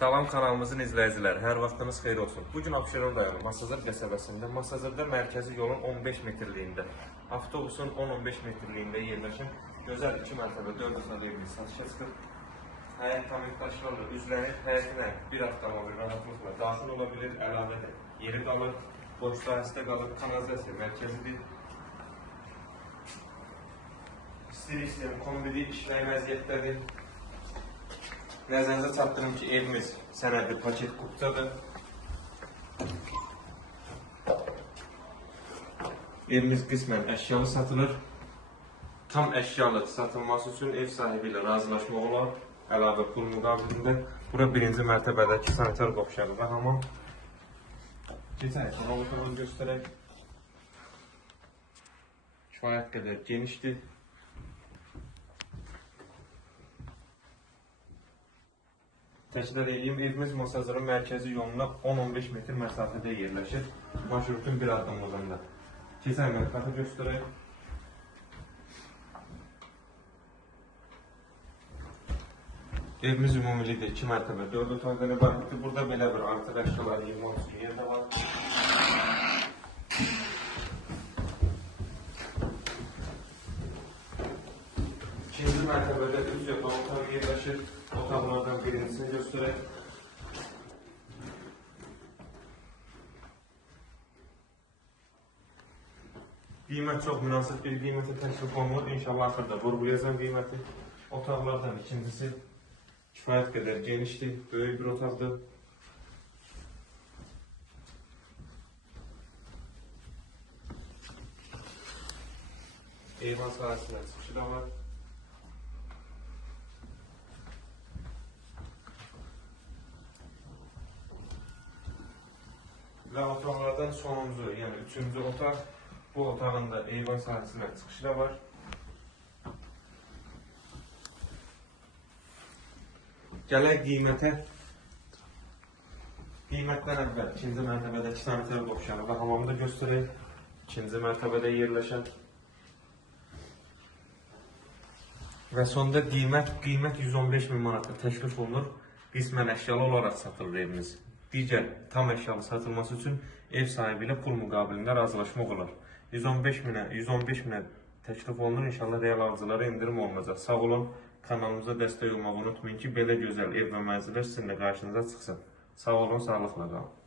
Salam kanalımızın izləyiciləri, hər vaxtınız xeyir olsun. Bugün Abşeron rayonu Masazır qəsəbəsində, Masazırda mərkəzi yolun 15 metrliyində, avtobusun 10-15 metrliyində yerləşən gözəl 2 mərtəbə 4 otaqlı evimiz satışa çıxır. Həyət tamamdaşlarla üzlənir, həyətinə bir avtomobil rahatlıqla daxil ola bilir, əlavə də yeri qalır, boş sahəsində qalır, kanalizasiya mərkəzidir. İstər-istəyən kombidi işləyən vəziyyətdədir. Nəzərinizə çatdırım ki, evimiz sənədli paket qubdadır. Evimiz qismən əşyalı satılır. Tam əşyalı satılması üçün ev sahibi ilə razılaşmaq olar. Əlavə pul müqabilində. Bura birinci mərtəbədəki sanitar qovşağı və hamam. Keçək, hamamı göstərək. Kifayət qədər genişdir. Təkrar edeyim, evimiz Masazırın mərkəzi yoluna 10-15 metr məsafədə yerləşir. Marşrutun bir addımlığında. Keçən mətbəxi göstərək. Evimiz ümumilikdə 2 mərtəbə 4 otaqdan ibarətdir. Burada belə bir artıq əşyalar yığmaq üçün yer də var. İkinci mərtəbədə 3 yataq otağı yerləşir. Otaqlardan birincisini göstərək. Qiymət çox münasib bir qiymətə təklif olunur. İnşallah axırda vurğulayacağım qiyməti. Otaqlardan ikincisi kifayət qədər genişdir, böyük bir otaqdır. Eyvan sahəsindən çıxışı da var. Və otaqlardan sonuncu, yəni üçüncü otaq, bu otağın da eyvan sahəsindən çıxışı da var. Gələk qiymətə. Qiymətdən əvvəl ikinci mərtəbədəki sanitar qovşağı və hamamı da göstərək. İkinci mərtəbədə yerləşən. Və sonda qiymət 115 min manata təklif olunur. Qismən əşyalı olaraq satılır evimiz. Digər tam əşyalı satılması üçün ev sahibi ilə pul müqabilində razılaşmaq olar. 115 minə təklif olunur. İnşallah real alıcılara indirim olunacaq. Sağ olun, kanalımıza dəstək olmağı unutmayın ki, belə gözəl ev və mənzillər sizinlə qarşınıza çıxsın. Sağ olun, sağlıqla qalın.